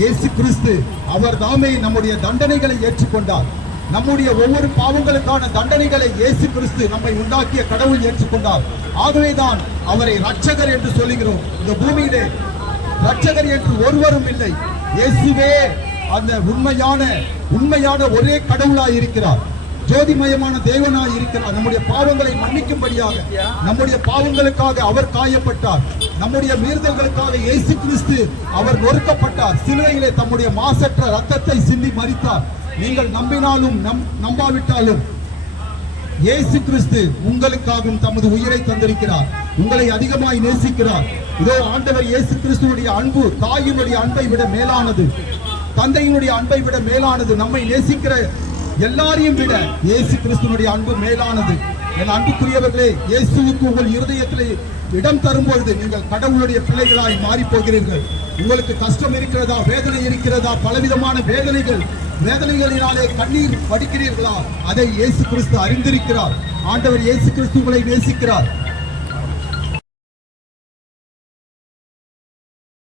இயேசு கிறிஸ்து அவர் தாமே நம்முடைய தண்டனைகளை ஏற்றுக்கொண்டார். நம்முடைய ஒவ்வொரு பாவங்களுக்கான தண்டனைகளை இயேசு கிறிஸ்து நம்மை உண்டாக்கிய கடவுள் ஏற்றுக்கொண்டார். ஆகவேதான் அவரை இரட்சகர் என்று சொல்லுகிறோம். இந்த பூமியிலே இரட்சகர் என்று ஒருவரும் இல்லை. இயேசுவே அந்த உண்மையான ஒரே கடவுளாய் இருக்கிறார். ஜோதிமயமான தேவனாய் இருக்கிறார். நம்முடைய பாவங்களை மன்னிக்கும்படியாக, நம்முடைய பாவங்களுக்காக அவர் காயப்பட்டார். நம்முடைய மீறுதல்களுக்காக இயேசு கிறிஸ்து அவர் நொறுக்கப்பட்டார். சிலுவையிலே தம்முடைய மாசற்ற ரத்தத்தை சிந்தி மரித்தார். நீங்கள் நம்பினாலும் நம்பாவிட்டாலும் இயேசு கிறிஸ்து உங்களுக்காகவும் தமது உயிரை தந்திருக்கிறார். உங்களை அதிகமாய் நேசிக்கிறார். இதோ ஆண்டவர் இயேசு கிறிஸ்துவுடைய அன்பு தாயினுடைய அன்பை விட மேலானது, தந்தையினுடைய அன்பை விட மேலானது. நம்மை நேசிக்கிற எல்லாரையும் விட இயேசு கிறிஸ்துவனுடைய அன்பு மேலானது. என் அன்புக்குரியவர்களே, இயேசுவுக்கு உங்கள் இருதயத்திலே இடம் தரும் பொழுது நீங்கள் கடவுளுடைய பிள்ளைகளாய் மாறி போகிறீர்கள். உங்களுக்கு கஷ்டம் இருக்கிறதா, வேதனை இருக்கிறதா, பலவிதமான வேதனைகளினாலே கண்ணீர் வடிக்கிறீர்களா? அதை இயேசு கிறிஸ்து அறிந்திருக்கிறார். ஆண்டவர் இயேசு கிறிஸ்து உங்களை நேசிக்கிறார்.